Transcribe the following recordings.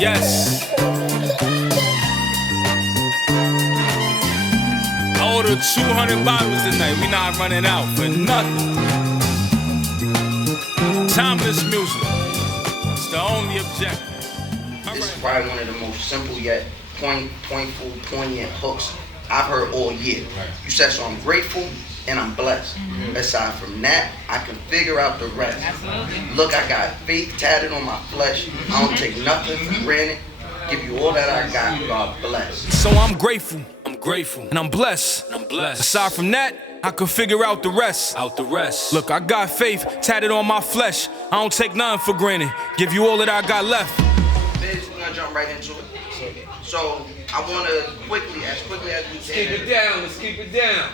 Yes. I ordered 200 bottles tonight. We not running out for nothing. Timeless music. It's the only objective. This is probably one of the most simple yet poignant hooks I've heard all year. You said, so I'm grateful and I'm blessed. Aside from that, I can figure out the rest. Absolutely. Look, I got faith tatted on my flesh. I don't take nothing for granted. Give you all that I got. God bless. So I'm grateful, and I'm blessed. Aside from that, I can figure out the rest. Look, I got faith tatted on my flesh. I don't take nothing for granted. Give you all that I got left. Biz, we're gonna jump right into it. So I wanna as quickly as we can. Let's keep it down.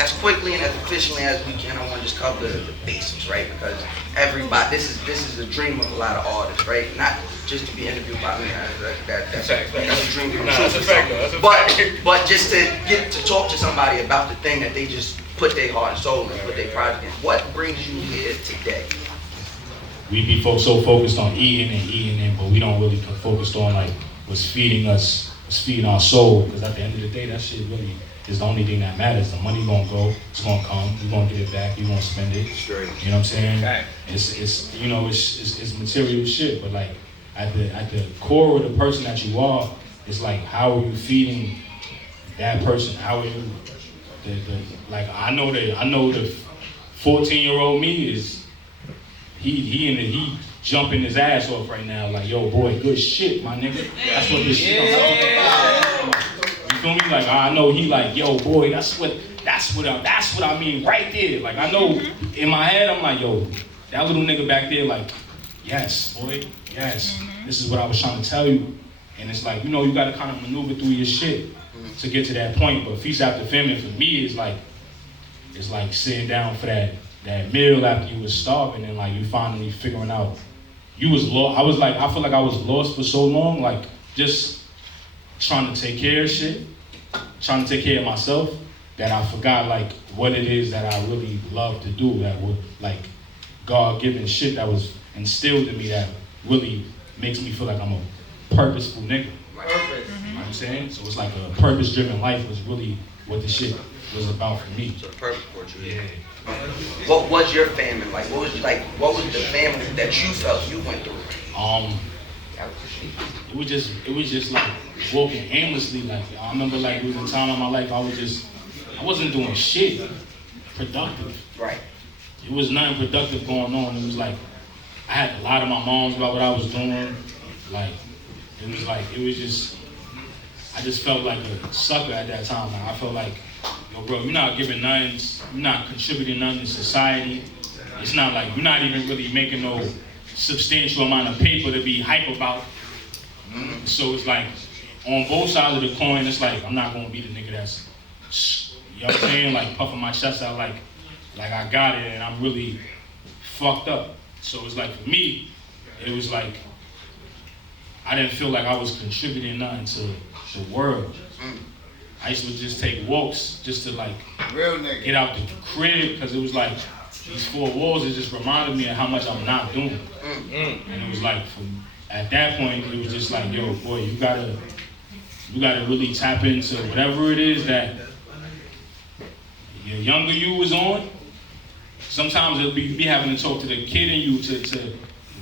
As quickly and as efficiently as we can, I want to just cover the basics, right? Because everybody, this is a dream of a lot of artists, right? Not just to be interviewed by me. That's a dream come true. But just to get to talk to somebody about the thing that they just put their heart and soul in, put their project in. What brings you here today? We be so focused on eating, but we don't really focus on like what's feeding us, what's feeding our soul. Because at the end of the day, that shit really is the only thing that matters. The money gonna go, it's gonna come, you gonna get it back, you gonna spend it. Straight. You know what I'm saying? Okay. It's material shit, but like at the core of the person that you are, it's like how are you feeding that person? How are you like I know the 14-year-old me is he jumping his ass off right now, like, yo boy, good shit, my nigga. That's what this shit is. You feel me? Like I know he like, yo boy, that's what I mean right there. Like I know in my head I'm like, yo, that little nigga back there, like, yes, boy, yes. This is what I was trying to tell you. And it's like, you know, you gotta kind of maneuver through your shit to get to that point. But Feast After Famine for me is like sitting down for that meal after you was starving and like you finally figuring out you was lost. I feel like I was lost for so long, like just trying to take care of shit, trying to take care of myself, that I forgot like what it is that I really love to do, that would like God-given shit that was instilled in me that really makes me feel like I'm a purposeful nigga. Purpose. You know what I'm saying? So it's like a purpose-driven life was really what the shit was about for me. So the purpose for you. Yeah. What was your family like? What was the family that you felt you went through? It was just like walking aimlessly. Like I remember, like it was a time in my life I wasn't doing shit productive. Right. It was nothing productive going on. It was like I had to lie to my moms about what I was doing. Like I just felt like a sucker at that time. Like, I felt like, yo, bro, you're not giving nothing. You're not contributing nothing to society. It's not like you're not even really making no substantial amount of paper to be hype about. So it's like, on both sides of the coin, it's like, I'm not gonna be the nigga that's, you know what I'm saying, like puffing my chest out like I got it and I'm really fucked up. So it's like, for me, it was like, I didn't feel like I was contributing nothing to the world. I used to just take walks just to like get out the crib, because it was like, these four walls, it just reminded me of how much I'm not doing. And it was like, at that point, it was just like, yo, boy, you gotta really tap into whatever it is that your younger you was on. Sometimes it'll be having to talk to the kid in you to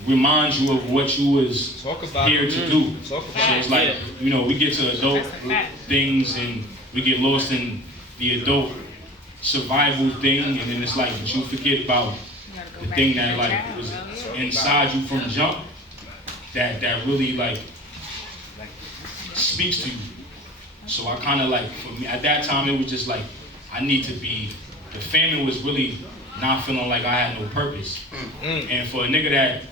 remind you of what you was here to do. So it's like, you know, we get to adult things and we get lost in the adult survival thing, and then it's like, but you forget about the thing that like was inside you from jump, that really like speaks to you. So I kind of like, for me, at that time, it was just like, I need to be, the family was really not feeling like I had no purpose. And for a nigga that,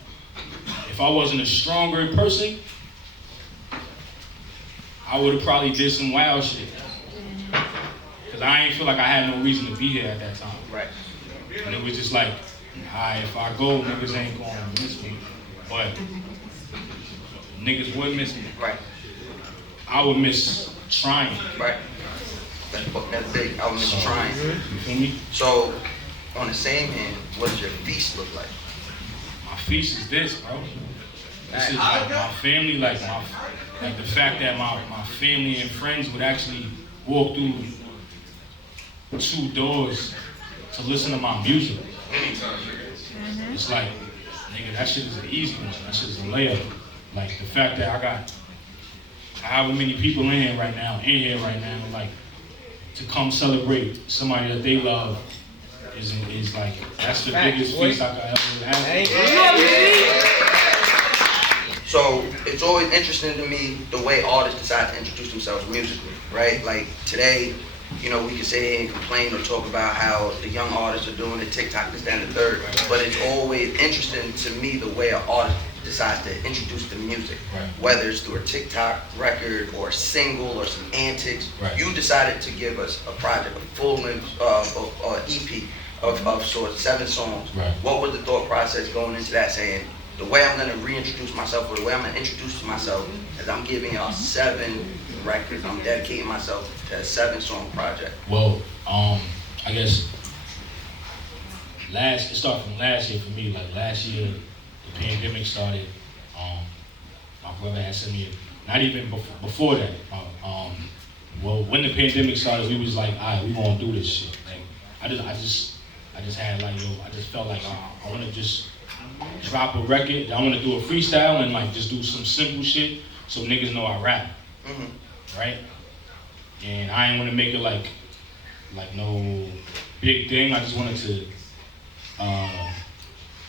if I wasn't a stronger person, I would have probably did some wild shit. Cause I ain't feel like I had no reason to be here at that time. Right. And it was just like, alright, if I go, niggas ain't gonna miss me. But niggas would miss me. Right. I would miss trying. Right. That's big. I was trying. You feel me? So, on the same hand, what does your feast look like? My feast is this, bro. This is like my family, like the fact that my family and friends would actually walk through 2 doors to listen to my music. It's like, nigga, that shit is an easy one. That shit is a layup. Like the fact that I got however many people in here right now, like to come celebrate somebody that they love is like, that's the biggest feast I could ever have. So it's always interesting to me the way artists decide to introduce themselves musically, right? Like today, you know, we can say and complain or talk about how the young artists are doing it, TikTok, this, that, and the third, but it's always interesting to me the way an artist decides to introduce the music, whether it's through a TikTok record or a single or some antics. You decided to give us a project, a full-length EP of sorts, 7 songs. What was the thought process going into that, saying, the way I'm gonna reintroduce myself, or the way I'm gonna introduce myself, is I'm giving y'all 7 records. I'm dedicating myself to a 7-song project. Well, I guess it started from last year for me. Like last year, the pandemic started. My brother had sent me, not even before that. Well, when the pandemic started, we was like, all right, we gonna do this shit. Like, I just had like, I just felt like I wanna just drop a record. I wanna do a freestyle and like just do some simple shit so niggas know I rap. Right? And I didn't want to make it like no big thing. I just wanted to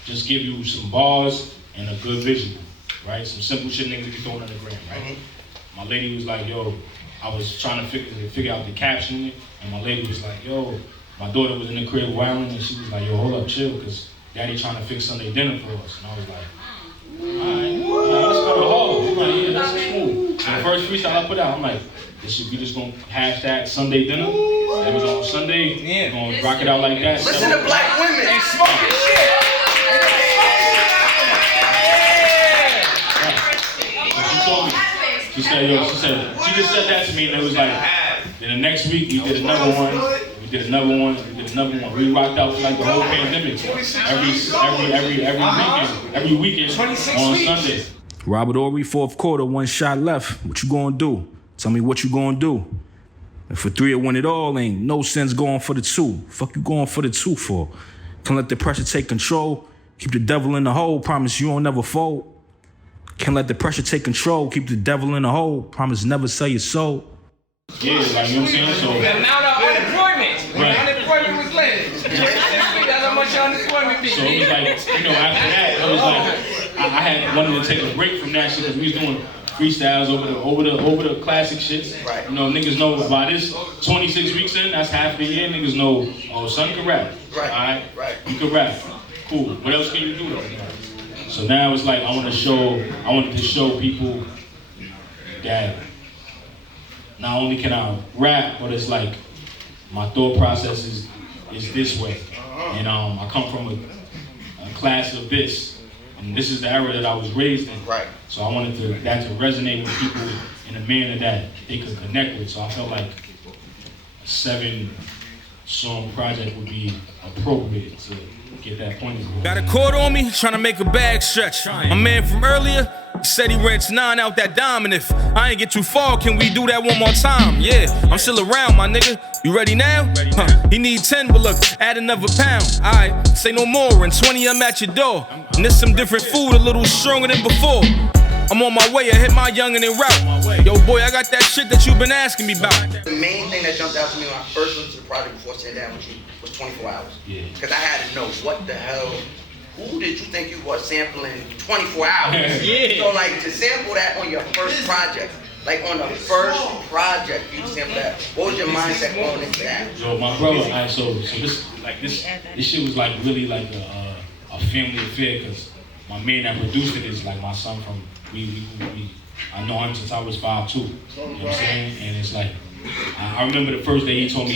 just give you some bars and a good visual, right? Some simple shit niggas can throw on the gram, right? My lady was like, yo, I was trying to figure out the caption, and my lady was like, yo, my daughter was in the crib wilding, and she was like, yo, hold up, chill, because daddy trying to fix Sunday dinner for us. And I was like, alright, let's go to home. I'm like, yeah, that's cool. So the first freestyle I put out, I'm like, we just gonna hashtag Sunday dinner. It was on Sunday. We're gonna rock it out like that. Listen to black women and smoking shit. She told me. She said, yo, she just said that to me, and it was like, then the next week we did another one. We rocked out for like the whole pandemic. Every weekend on Sunday. Robert Ory, 4th quarter, 1 shot left. What you gonna do? Tell me what you gonna do. And for 3 or 1 it all, ain't no sense going for the 2. Fuck you going for the 2 for? Can't let the pressure take control. Keep the devil in the hole. Promise you don't never fold. Can't let the pressure take control. Keep the devil in the hole. Promise never sell your soul. Yeah, like, you know what I'm saying? So the amount of unemployment. When unemployment was lit. That's how much unemployment be. So it was like, you know, after that, it was like, I had wanted to take a break from that shit because we was doing freestyles over the classic shits. Right. You know, niggas know by this 26 weeks in, that's half the year, niggas know, oh, son can rap. Right. Alright? Right. You can rap. Cool. What else can you do though? So now it's like I wanted to show people that not only can I rap, but it's like my thought process is this way. And I come from a class of this. And this is the era that I was raised in. Right. So I wanted that to resonate with people in a manner that they could connect with. So I felt like a 7-song project would be appropriate to get that point across. Got a cord on me, trying to make a bag stretch. My man from earlier, he said he rents 9 out that dime, and if I ain't get too far, can we do that one more time? Yeah, I'm still around, my nigga. You ready now? He need 10, but look, add another pound. Alright, say no more, and 20 I'm at your door. And there's some different food, a little stronger than before. I'm on my way, I hit my youngin' en route. Yo, boy, I got that shit that you've been asking me about. The main thing that jumped out to me when I first listened to the project before sitting down with you was 24 hours. Yeah. Because I had to know what the hell, who did you think you was sampling 24 hours? Yeah. So like to sample that on your first project, like on the first project you sample that, what was your mindset going into that? So my brother, so this shit was like really like a family affair because my man that produced it is like my son from I know him since I was 5'2". You know what I'm saying? And it's like I remember the first day he told me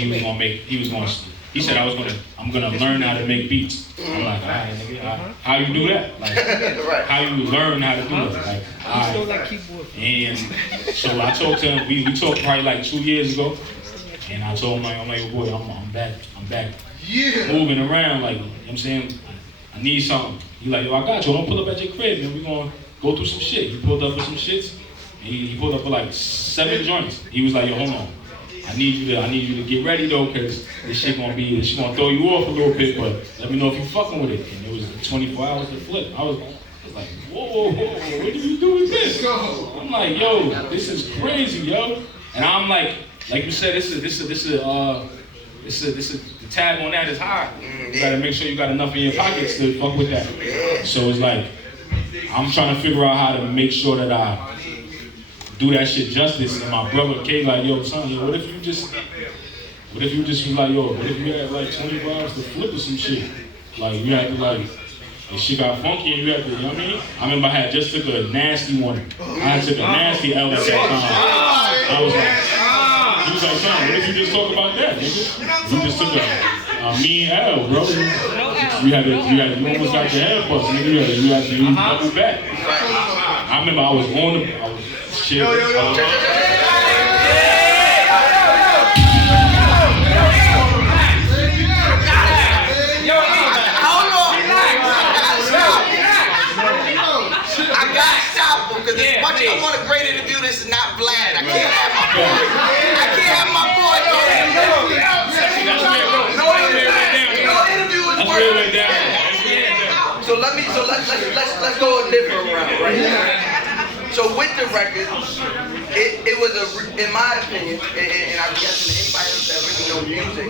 he said I'm gonna learn how to make beats. I'm like, alright, nigga, how you do that? Like, how you learn how to do it? Like, alright. And so I talked to him. We talked probably like 2 years ago, and I told him I'm like, oh boy, I'm back moving around. Like, you know what I'm saying, I I need something. He like, yo, I got you. I'm gonna pull up at your crib and we gonna go through some shit. He pulled up with some shits. He pulled up with like 7 joints. He was like, yo, hold on. I need you to get ready though, cause this shit gonna throw you off a little bit, but let me know if you fucking with it. And it was 24 hours to flip. I was like, whoa, what do you do with this? I'm like, yo, this is crazy, yo. And I'm like you said, this is the tab on that is high. You gotta make sure you got enough in your pockets to fuck with that. So it's like, I'm trying to figure out how to make sure that I do that shit justice. And my brother K like, yo, son, yo, what if you just was like, yo, what if you had like 24 hours to flip or some shit? Like you had to like, the shit got funky and you had to, you know what I mean? I remember I had just took a nasty one. I took a nasty L at that time. I was like, he was like, son, what if you just talk about that, nigga? You just took a mean L, bro. You almost got your head bust, nigga. You had to double back. I remember I was shit. Because as much as I want a great interview, this is not Vlad. I can't have my boy. I can't have my boy. No interview is worth it. So let's go a different route, right? So with the record, it was in my opinion, and I'm guessing anybody else that really know music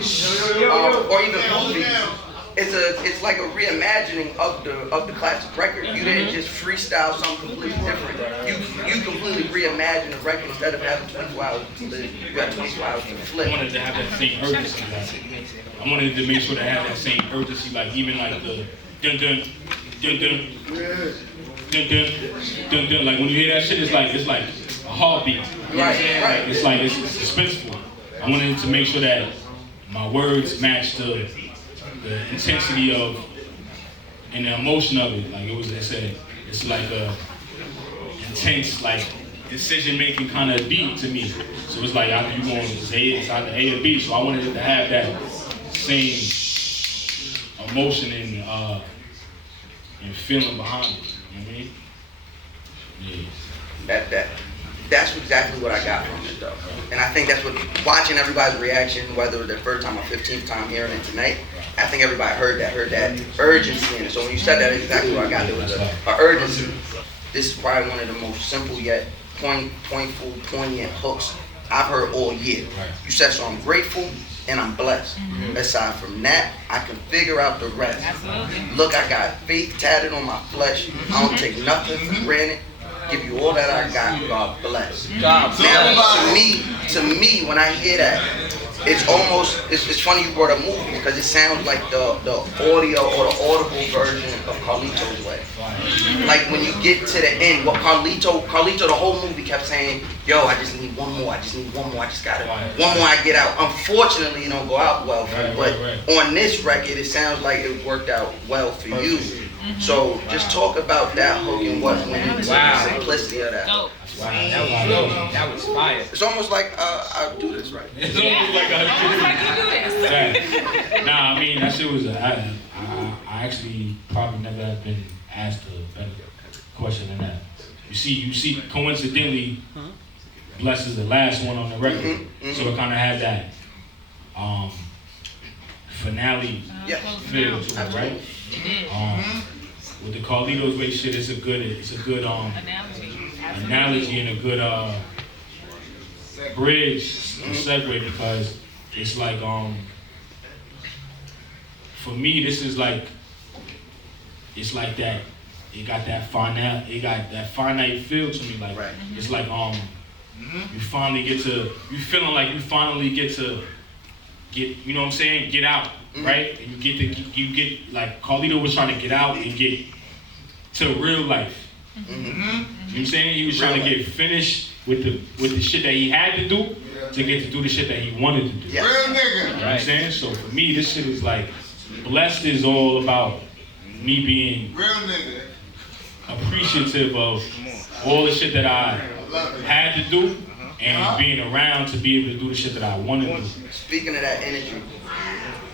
or even movies. It's like a reimagining of the classic record. You didn't just freestyle something completely different. You completely reimagined the record instead of having 24 hours to live. You got 24 hours to flip. I wanted to have that same urgency. I wanted to make sure to have that same urgency, like even like the dun dun dun dun dun dun dun dun. Like when you hear that shit, it's like a heartbeat. Right. It's like it's suspenseful. I wanted to make sure that my words matched the intensity of and the emotion of it. Like it's like a intense, like decision-making kind of beat to me. So it's like after you going it's either A or B. So I wanted it to have that same emotion and feeling behind it. You know what I mean? Yeah. That's exactly what I got from it though. And I think that's what, watching everybody's reaction, whether the first time or 15th time hearing it tonight, I think everybody heard that urgency in it. So when you said that, exactly what I got. There was a urgency. This is probably one of the most simple yet pointful, poignant hooks I've heard all year. You said, so I'm grateful and I'm blessed. Aside from that, I can figure out the rest. Look, I got faith tatted on my flesh. I don't take nothing for granted. Give you all that I got, God bless. Now, to me, when I hear that, it's almost, it's funny you brought a movie because it sounds like the audio or the audible version of Carlito's Way. Like when you get to the end, what Carlito the whole movie kept saying, yo, I just need one more, I just got it. One more I get out. Unfortunately, it don't go out well for you, but on this record, it sounds like it worked out well for you. So just talk about that hook and what went into the simplicity of that. Wow, that was fire. It's almost like I'll do this right. It's almost like I do this. Nah, I mean that shit was I actually probably never have been asked a better question than that. You see, coincidentally, Bless is the last one on the record, so it kind of had that finale feel to it, right? With the Carlito's Way shit, it's a good analogy and a good bridge segue because it's like for me this is like it's like that it got that finite feel to me, like it's like you finally get to you know what I'm saying, get out. Right? And you get like Carlito was trying to get out and get to real life. You know what I'm saying? He was trying to get finished with the shit that he had to do to get to do the shit that he wanted to do. Yeah. Real nigga. You know what I'm saying? So for me, this shit is like, Blessed is all about me being Real nigga. appreciative of all the shit that I had to do and being around to be able to do the shit that I wanted to do. Speaking of that energy,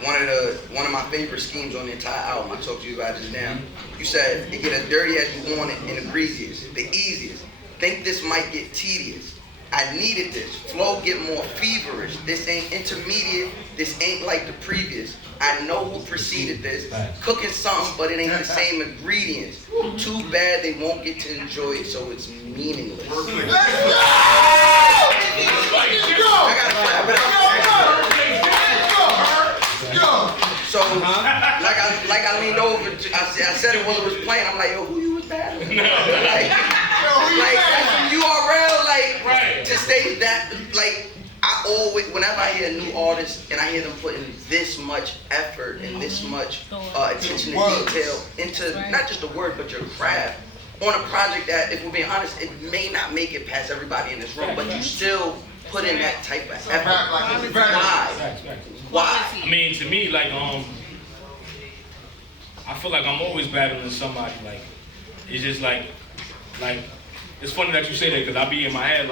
one of my favorite schemes on the entire album. I talked to you about this now. You said it get as dirty as you want it and the breeziest, the easiest. Think this might get tedious. I needed this. Flow get more feverish. This ain't intermediate. This ain't like the previous. I know who preceded this. Cooking something, but it ain't the same ingredients. Too bad they won't get to enjoy it, so it's meaningless. Let's go! I gotta clap it up. So, like I leaned over, I said it while it was playing. I'm like, yo, who you was battling? Like that's some URL, to say that, I always, whenever I hear a new artist and I hear them putting this much effort and this much attention to detail into not just the word, but your craft on a project that, if we're being honest, it may not make it past everybody in this room, but you still put in that type of effort. Why? I mean, to me, I feel like I'm always battling somebody. It's just it's funny that you say that, because I be in my head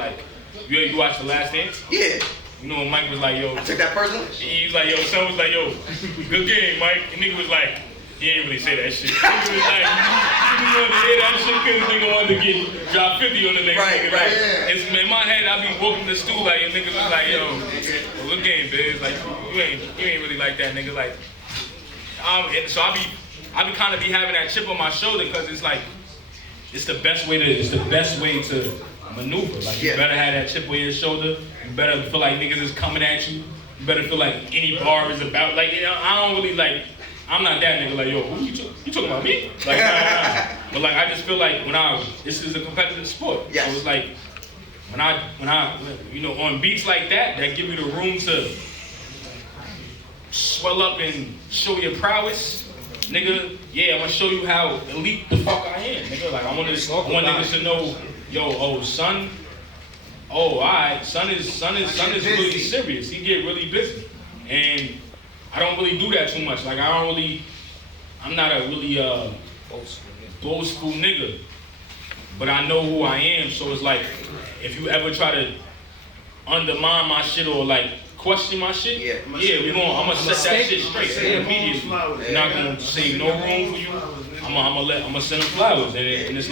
you watch The Last Dance? Yeah. You know when Mike was like, yo. I took that personally? He was like, yo, son was like, yo, good game, Mike. And nigga was like, he ain't really say that shit. Nigga was like, nigga wanted to hear that shit because nigga wanted to get drop 50 on the next nigga. It's in my head, I be walking the stool and niggas was like, yo, well, good game, biz. You ain't really like that, nigga. So I be kind of be having that chip on my shoulder, because it's the best way to maneuver. You better have that chip on your shoulder. You better feel like niggas is coming at you. You better feel like any bar is about. I don't really I'm not that nigga. Yo, who you talking about me? Nah. But I just feel like this is a competitive sport. Yes. So it's when I on beats like that give you the room to swell up and show your prowess. Nigga, I'm gonna show you how elite the fuck I am, nigga. I want niggas to know, son. Alright, son is really serious. He get really busy, and I don't really do that too much. I'm not a really boastful nigga, but I know who I am. So it's if you ever try to undermine my shit or question my shit, I'm gonna set that shit straight immediately. You're not gonna save no room for you. I'm gonna send them flowers, and it's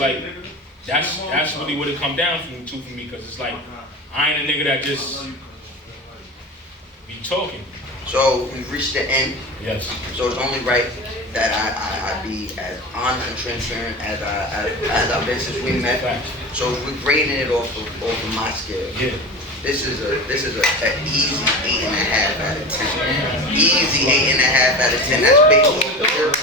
that's really what it come down to for me, because it's I ain't a nigga that just be talking. So we've reached the end. Yes. So it's only right that I be as honest and transparent as I've been since we met. So we're grading it off of my scale. Yeah. This is an easy 8.5 out of 10. Easy 8.5 out of 10. That's based on the lyrics.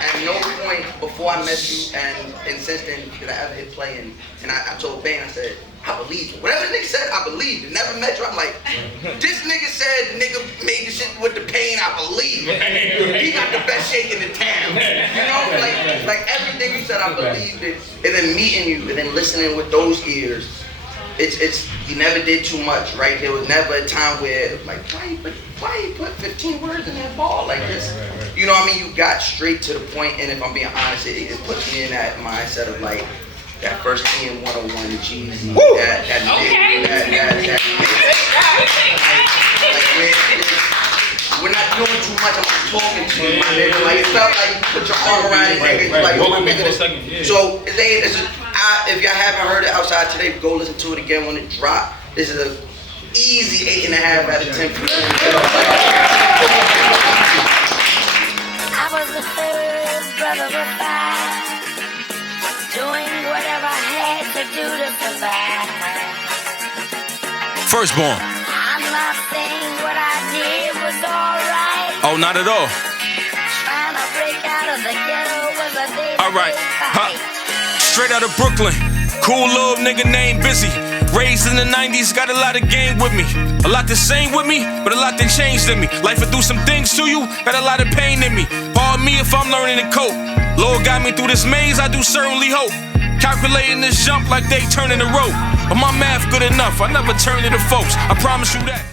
At no point before I met you and since then did I ever hit play, and I told Bane, I said, I believe it. Whatever the nigga said, I believed it. Never met you. I'm like, this nigga said the nigga made the shit with the pain, I believe it. He got the best shake in the town. You know, like everything you said, I believed it. And then meeting you and then listening with those ears, it's you never did too much, right? There was never a time where why you put 15 words in that ball like this? You know what I mean? You got straight to the point, and if I'm being honest, it puts me in that mindset of that first TN 101 Jeezy. We're not doing too much. I'm just talking to you, my nigga. It felt like you put your arm around it, nigga. So if y'all haven't heard it outside today, go listen to it again when it drops. This is a easy 8.5 out of 10 for me. I was the third brother of 5, doing whatever I had to do to survive. Firstborn. I'm not saying what I did was alright. Oh, not at all. Trying to break out of the ghetto was a day. Alright. Straight out of Brooklyn. Cool little nigga named Busy. Raised in the 90s, got a lot of game with me. A lot the same with me, but a lot that changed in me. Life will do some things to you, got a lot of pain in me. Pardon me if I'm learning to cope. Lord got me through this maze, I do certainly hope. Calculating this jump like they turning the rope. But my math good enough, I never turn to the folks, I promise you that.